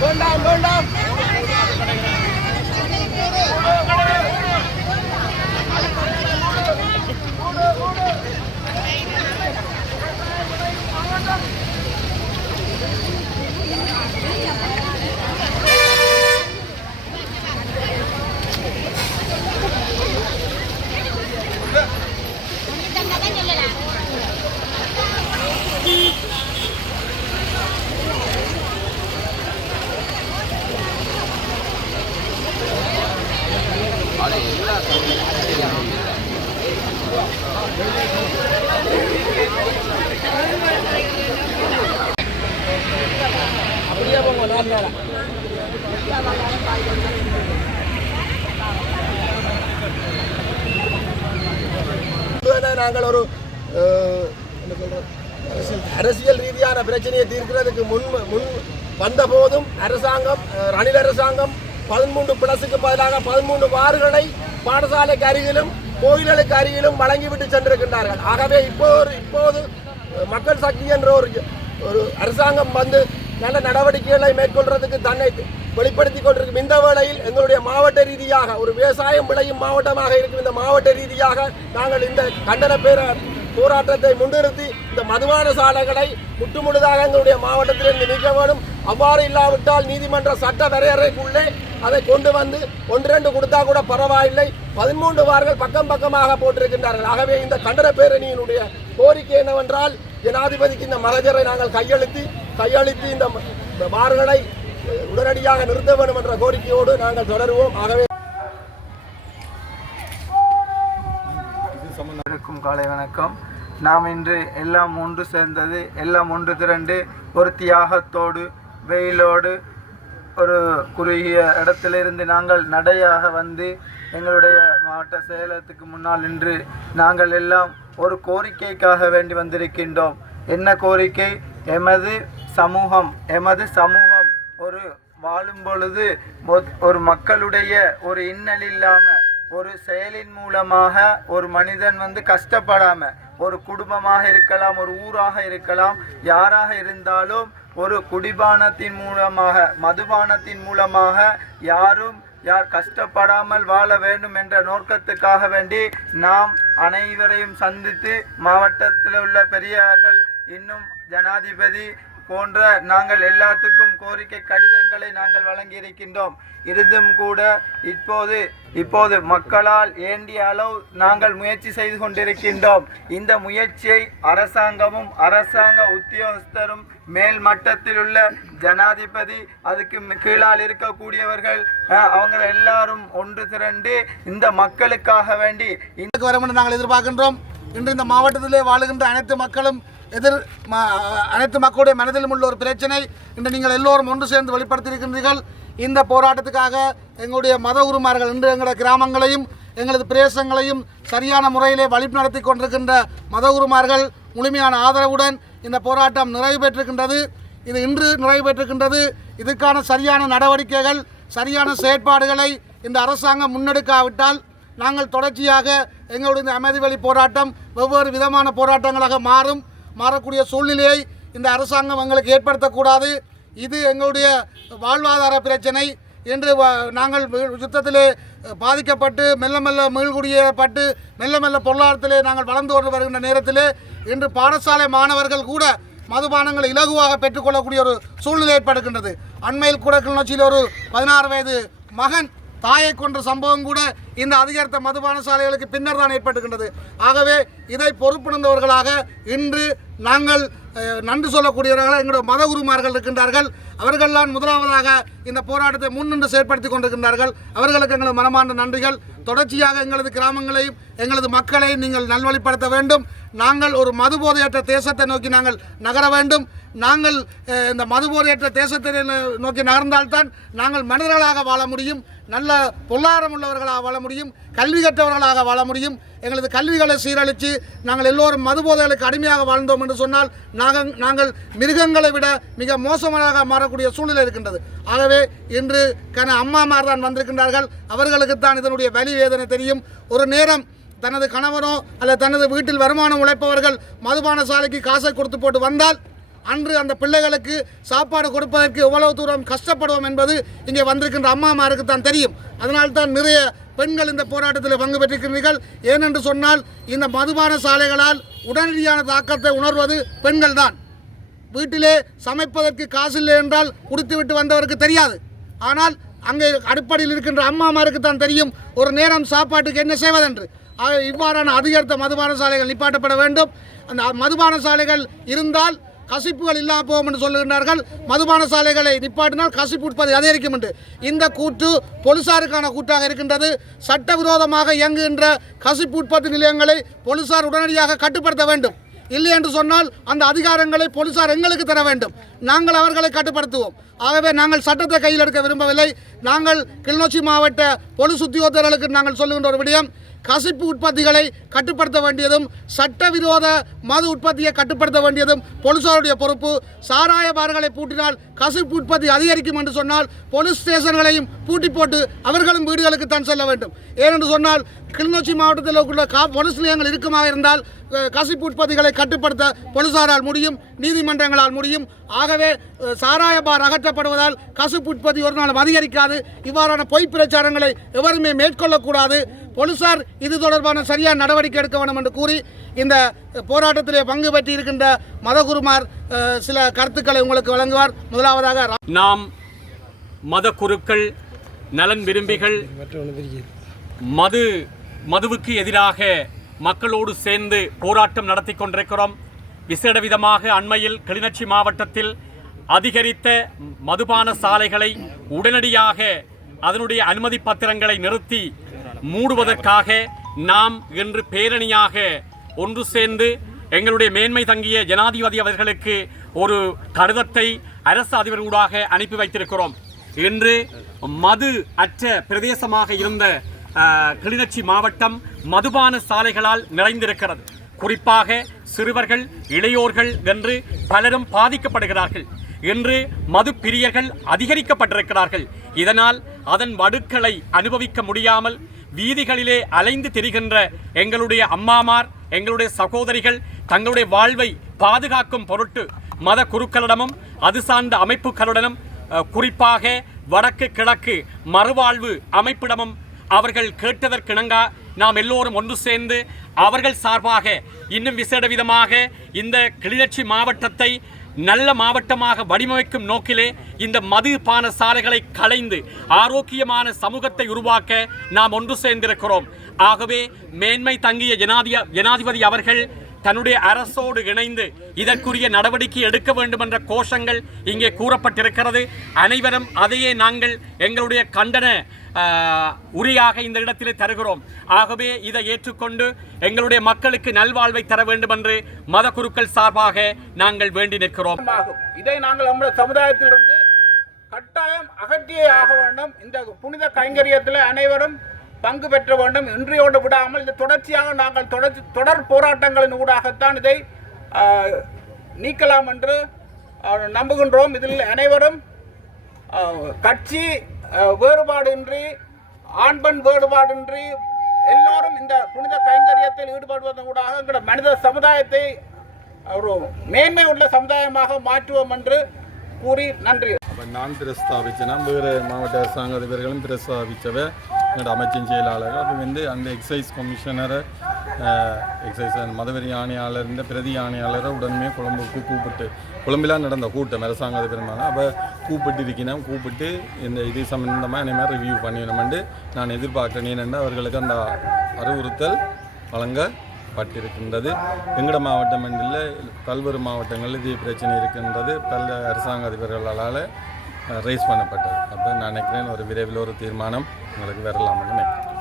வேண்டாம் வேண்டாம் அப்படியே போங்க நாலு நாளா நாங்கள் ஒரு அரசியல் ரீதியான பிரச்சனையை தீர்க்கிறதுக்கு முன் முன் வந்த போதும் அரசாங்கம் ரணில் அரசாங்கம் பதிமூன்று பிளஸுக்கு பதிலாக பதிமூன்று வார்களை பாடசாலைக்கு அருகிலும் கோயில்களுக்கு அருகிலும் வழங்கிவிட்டு சென்றிருக்கின்றார்கள். ஆகவே இப்போது இப்போது மக்கள் சக்தி என்ற ஒரு ஒரு அரசாங்கம் வந்து நல்ல நடவடிக்கைகளை மேற்கொள்றதுக்கு தன்னை வெளிப்படுத்திக் கொண்டிருக்கும். இந்த வேளையில் எங்களுடைய மாவட்ட ரீதியாக ஒரு விவசாயம் விளையும் மாவட்டமாக இருக்கும். இந்த மாவட்ட ரீதியாக நாங்கள் இந்த கண்டன பேர போராட்டத்தை முன்னிறுத்தி இந்த மதுபான சாலைகளை முற்றுமுழுதாக எங்களுடைய மாவட்டத்திலிருந்து நீக்க வேண்டும். அவ்வாறு இல்லாவிட்டால் நீதிமன்ற சட்ட வரையறைக்குள்ளே அதை கொண்டு வந்து ஒன்று ரெண்டு கொடுத்தா கூட பரவாயில்லை. பதிமூன்று வார்கள் பக்கம் பக்கமாக போட்டிருக்கின்றார்கள். ஆகவே இந்த கண்டன பேரணியினுடைய கோரிக்கை என்னவென்றால் ஜனாதிபதிக்கு இந்த மகஜரை நாங்கள் கையெழுத்தி கையளித்து இந்த ம- வார்களை உடனடியாக நிறுத்த வேண்டும் என்ற கோரிக்கையோடு நாங்கள் தொடருவோம். ஆகவே இருக்கும் காலை வணக்கம். நாம் இன்று எல்லாம் ஒன்று சேர்ந்தது எல்லாம் ஒன்று திரண்டு ஒரு தியாகத்தோடு வெயிலோடு ஒரு குறுகிய இடத்திலிருந்து நாங்கள் நடையாக வந்து எங்களுடைய மாவட்ட செயலகத்துக்கு முன்னால் நின்று நாங்கள் எல்லாம் ஒரு கோரிக்கைக்காக வேண்டி வந்திருக்கின்றோம். என்ன கோரிக்கை? எமது சமூகம் எமது சமூகம் ஒரு வாழும் பொழுது ஒரு மக்களுடைய ஒரு இன்னல் இல்லாமல் ஒரு செயலின் மூலமாக ஒரு மனிதன் வந்து கஷ்டப்படாமல் ஒரு குடும்பமாக இருக்கலாம் ஒரு ஊராக இருக்கலாம் யாராக இருந்தாலும் ஒரு குடிபானத்தின் மூலமாக மதுபானத்தின் மூலமாக யாரும் யார் கஷ்டப்படாமல் வாழ வேண்டும் என்ற நோக்கத்துக்காக வேண்டி நாம் அனைவரையும் சந்தித்து மாவட்டத்தில் உள்ள பெரியார்கள் இன்னும் ஜனாதிபதி போன்ற நாங்கள் எல்லாத்துக்கும் கோரிக்கை கடிதங்களை நாங்கள் வழங்கி இருக்கின்றோம் இருந்தும் கூட இப்போது இப்போது மக்களால் ஏண்டிய அளவு நாங்கள் முயற்சி செய்து கொண்டிருக்கின்றோம். இந்த முயற்சியை அரசாங்கமும் அரசாங்க உத்தியோகஸ்தரும் மேல் மட்டத்தில் உள்ள ஜனாதிபதி அதுக்கு கீழால் இருக்கக்கூடியவர்கள் அவங்க எல்லாரும் ஒன்று திரண்டு இந்த மக்களுக்காக வேண்டி இன்றைக்கு வரும் என்று நாங்கள் எதிர்பார்க்கின்றோம். இன்று இந்த மாவட்டத்திலே வாழுகின்ற அனைத்து மக்களும் எதிர் ம- அனைத்து மக்களுடைய மனதிலும் உள்ள ஒரு பிரச்சனை. இன்று நீங்கள் எல்லோரும் ஒன்று சேர்ந்து வெளிப்படுத்தியிருக்கின்றீர்கள். இந்த போராட்டத்துக்காக எங்களுடைய மத உருமார்கள் இன்று எங்களுடைய கிராமங்களையும் எங்களது பிரதேசங்களையும் சரியான முறையிலே வழி நடத்தி கொண்டிருக்கின்ற மத உருமார்கள் முழுமையான ஆதரவுடன் இந்த போராட்டம் நிறைவு பெற்றிருக்கின்றது. இது இன்று நிறைவு பெற்றிருக்கின்றது. இதுக்கான சரியான நடவடிக்கைகள் சரியான செயற்பாடுகளை இந்த அரசாங்கம் முன்னெடுக்காவிட்டால் நாங்கள் தொடர்ச்சியாக எங்களுடைய இந்த அமைதி வழி போராட்டம் வெவ்வேறு விதமான போராட்டங்களாக மாறும். மாறக்கூடிய சூழ்நிலையை இந்த அரசாங்கம் எங்களுக்கு ஏற்படுத்தக்கூடாது. இது எங்களுடைய வாழ்வாதார பிரச்சனை என்று வ- நாங்கள் யுத்தத்திலே பாதிக்கப்பட்டு மெல்ல மெல்ல மீள்குடியப்பட்டு மெல்ல மெல்ல பொருளாதாரத்திலே நாங்கள் வளர்ந்து கொண்டு வருகின்ற நேரத்திலே இன்று பாடசாலை மாணவர்கள் கூட மதுபானங்களை இலகுவாக பெற்றுக்கொள்ளக்கூடிய ஒரு சூழ்நிலை ஏற்படுகின்றது. அண்மையில் கூட கிளிநொச்சியில் ஒரு பதினாறு வயது மகன் தாயை கொன்ற சம்பவம் கூட இந்த அதிகரித்த மதுபான சாலைகளுக்கு பின்னர் தான் ஏற்பட்டுகின்றது. ஆகவே இதை பொறுப்புணர்ந்தவர்களாக இன்று நாங்கள் நன்றி சொல்லக்கூடியவர்களாக எங்களுடைய மத குருமார்கள் இருக்கின்றார்கள். அவர்கள்தான் முதலாவதாக இந்த போராட்டத்தை முன்னின்று செயற்படுத்தி கொண்டிருக்கின்றார்கள். அவர்களுக்கு எங்களது மனமார்ந்த நன்றிகள். தொடர்ச்சியாக எங்களது கிராமங்களையும் எங்களது மக்களையும் நீங்கள் நல்வழிப்படுத்த வேண்டும். நாங்கள் ஒரு மதுபோதையற்ற தேசத்தை நோக்கி நாங்கள் நகர வேண்டும். நாங்கள் இந்த மதுபோதையற்ற தேசத்தை நோக்கி நகர்ந்தால்தான் நாங்கள் மனிதர்களாக வாழ முடியும். நல்ல பொருளாதாரம் உள்ளவர்களாக வாழ முடியும். கல்வி கற்றவர்களாக வாழ முடியும். எங்களது கல்விகளை சீரழித்து நாங்கள் எல்லோரும் மதுபோதைகளுக்கு அடிமையாக வாழ்ந்தோம் என்று சொன்னால் நாங்கள் நாங்கள் மிருகங்களை விட மிக மோசமாக வரக்கூடிய சூழ்நிலை இருக்கின்றது. ஆகவே இன்று கன அம்மாமார் தான் வந்திருக்கின்றார்கள். அவர்களுக்குத்தான் இதனுடைய வலி வேதனை தெரியும். ஒரு நேரம் தனது கணவனோ அல்லது தனது வீட்டில் வருமானம் உழைப்பவர்கள் மதுபான சாலைக்கு காசை கொடுத்து போட்டு வந்தால் அன்று அந்த பிள்ளைகளுக்கு சாப்பாடு கொடுப்பதற்கு எவ்வளவு தூரம் கஷ்டப்படுவோம் என்பது இங்கே வந்திருக்கின்ற அம்மாமாருக்கு தான் தெரியும். அதனால்தான் நிறைய பெண்கள் இந்த போராட்டத்தில் பங்கு பெற்றிருக்கிறீர்கள் ஏனென்று சொன்னால் இந்த மதுபான சாலைகளால் உடனடியான தாக்கத்தை உணர்வது பெண்கள் தான் வீட்டிலே சமைப்பதற்கு காசு இல்லை என்றால் கொடுத்துவிட்டு வந்தவருக்கு தெரியாது. ஆனால் அங்கே அடிப்படையில் இருக்கின்ற அம்மாமாருக்கு தான் தெரியும் ஒரு நேரம் சாப்பாட்டுக்கு என்ன செய்வதென்று. ஆக இவ்வாறான அதிகரித்த மதுபான சாலைகள் நிப்பாட்டப்பட வேண்டும். அந்த மதுபான சாலைகள் இருந்தால் கசிப்புகள் இல்லாமல் போகும் என்று சொல்லுகின்றார்கள். மதுபான சாலைகளை நிப்பாட்டினால் கசிப்பு உற்பத்தி அதிகரிக்கும் என்று. இந்த கூற்று போலீசாருக்கான கூட்டாக இருக்கின்றது. சட்டவிரோதமாக இயங்குகின்ற கசிப்பு உற்பத்தி நிலையங்களை போலீசார் உடனடியாக கட்டுப்படுத்த வேண்டும். இல்லை என்று சொன்னால் அந்த அதிகாரங்களை போலீசார் எங்களுக்கு தர வேண்டும். நாங்கள் அவர்களை கட்டுப்படுத்துவோம். ஆகவே நாங்கள் சட்டத்தை கையில் எடுக்க விரும்பவில்லை. நாங்கள் கிளிநொச்சி மாவட்ட பொலிஸ் உத்தியோகத்தர்களுக்கு நாங்கள் சொல்லுகின்ற ஒரு விடயம் கசிப்பு உற்பத்திகளை கட்டுப்படுத்த வேண்டியதும் சட்டவிரோத மது உற்பத்தியை கட்டுப்படுத்த வேண்டியதும் போலீசாருடைய பொறுப்பு. சாராய பார்களை பூட்டினால் கசிப்பு உற்பத்தி அதிகரிக்கும் என்று சொன்னால் போலீஸ் ஸ்டேஷன்களையும் பூட்டி போட்டு அவர்களும் வீடுகளுக்கு தான் செல்ல வேண்டும். ஏனென்று சொன்னால் கிளிநொச்சி மாவட்டத்தில் உள்ள கா போலீஸ் நிலையங்கள் இருக்குமாக இருந்தால் கசிப்பு உற்பத்திகளை கட்டுப்படுத்த போலீசாரால் முடியும் நீதிமன்றங்களால் முடியும். ஆகவே சாராய பார் அகற்றப்படுவதால் கசிப்பு உற்பத்தி ஒரு நாளும் அதிகரிக்காது. இவ்வாறான பொய் பிரச்சாரங்களை எவருமே மேற்கொள்ளக்கூடாது. போலீசார் இது தொடர்பான சரியான நடவடிக்கை எடுக்க வேண்டும் என்று கூறி இந்த போராட்டத்திலே பங்கு பெற்றி இருக்கின்ற மதகுருமார் சில கருத்துக்களை உங்களுக்கு வழங்குவார். முதலாவதாக நாம் மத குருக்கள் நலன் விரும்பிகள் மது மதுவுக்கு எதிராக மக்களோடு சேர்ந்து போராட்டம் நடத்தி கொண்டிருக்கிறோம். விசேட விதமாக அண்மையில் கிளிநொச்சி மாவட்டத்தில் அதிகரித்த மதுபான சாலைகளை உடனடியாக அதனுடைய அனுமதி பத்திரங்களை நிறுத்தி மூடுவதற்காக நாம் இன்று பேரணியாக ஒன்று சேர்ந்து எங்களுடைய மேன்மை தங்கிய ஜனாதிபதி அவர்களுக்கு ஒரு கடிதத்தை அரசு அதிபர்களூடாக அனுப்பி வைத்திருக்கிறோம். இன்று மது அற்ற பிரதேசமாக இருந்த கிளிநொச்சி மாவட்டம் மதுபான சாலைகளால் நிறைந்திருக்கிறது. குறிப்பாக சிறுவர்கள் இளையோர்கள் என்று பலரும் பாதிக்கப்படுகிறார்கள். இன்று மது பிரியர்கள் அதிகரிக்கப்பட்டிருக்கிறார்கள். இதனால் அதன் வடுக்களை அனுபவிக்க முடியாமல் வீதிகளிலே அலைந்து திரிகின்ற எங்களுடைய அம்மாமார் எங்களுடைய சகோதரிகள் தங்களுடைய வாழ்வை பாதுகாக்கும் பொருட்டு மத குருக்களிடமும் அது சார்ந்த அமைப்புகளுடனும் குறிப்பாக வடக்கு கிழக்கு மறுவாழ்வு அமைப்பிடமும் அவர்கள் கேட்டதற்கிணங்கா நாம் எல்லோரும் ஒன்று சேர்ந்து அவர்கள் சார்பாக இன்னும் விசேட விதமாக இந்த கிளிநொச்சி மாவட்டத்தை நல்ல மாவட்டமாக வடிவமைக்கும் நோக்கிலே இந்த மதுபான சாலைகளை களைந்து ஆரோக்கியமான சமூகத்தை உருவாக்க நாம் ஒன்று சேர்ந்திருக்கிறோம். ஆகவே மேன்மை தங்கிய ஜனாதி ஜனாதிபதி அவர்கள் தன்னுடைய அரசோடு இணைந்து இதற்குரிய நடவடிக்கை எடுக்க வேண்டும் என்ற கோஷங்கள் இங்கே கூறப்பட்டிருக்கிறது. அனைவரும் அதையே நாங்கள் எங்களுடைய கண்டன ஆஹ், இந்த இடத்திலே தருகிறோம். ஆகவே இதை ஏற்றுக்கொண்டு எங்களுடைய மக்களுக்கு நல்வாழ்வை தர வேண்டும் என்று மத குருக்கள் சார்பாக நாங்கள் வேண்டி நிற்கிறோம். ஆகும் இதை நாங்கள் நம்முடைய சமுதாயத்திலிருந்து கட்டாயம் அகற்றியே ஆக வேண்டும். இந்த புனித கைங்கரியத்தில் அனைவரும் பங்கு பெற்ற வேண்டும் இன்றையோடு விடாமல் இந்த தொடர்ச்சியாக நாங்கள் தொடர்ச்சி தொடர் போராட்டங்களின் ஊடாகத்தான் இதை நீக்கலாம் என்று நம்புகின்றோம். இதில் அனைவரும் கட்சி வேறுபாடின்றி ஆண் பெண் வேறுபாடின்றி எல்லோரும் இந்த புனித கைங்கரியத்தில் ஈடுபடுவதன் ஊடாக எங்களோட மனித சமுதாயத்தை ஒரு மேன்மை உள்ள சமுதாயமாக மாற்றுவோம் என்று கூறி நன்றி. அப்போ நான் பிரஸ்தாபிச்சேன்னா வேறு மாவட்ட அரசாங்க அதிபர்களும் பிரஸ்தாபித்தவை என்னோட அமைச்சின் செயலாளர்கள் அப்போ வந்து அந்த எக்ஸைஸ் கமிஷனரை எக்ஸைஸ் மதவெறி ஆணையாளர் இந்த பிரதி ஆணையாளரை உடனே கொழம்புக்கு கூப்பிட்டு கொழும்பிலாம் நடந்த கூட்டம் அரசாங்க அதிபருமான அப்போ கூப்பிட்டு இருக்கணும் கூப்பிட்டு இந்த இது சம்மந்தமாக என்ன மாதிரி ரிவ்யூ பண்ணிடணுமெண்டு நான் எதிர்பார்க்குறேன். ஏனென்று அவர்களுக்கு அந்த அறிவுறுத்தல் வழங்கப்பட்டிருக்கின்றது. எங்கட மாவட்டம் என்றில் பல்வேறு மாவட்டங்களில் இதே பிரச்சனை இருக்கின்றது. பல அரசாங்க அதிபர்களால் ரைஸ் பண்ணப்பட்டது. அப்போ நான் நினைக்கிறேன் ஒரு விரைவில் ஒரு தீர்மானம் உங்களுக்கு வரலாம்னு நினைக்கிறேன்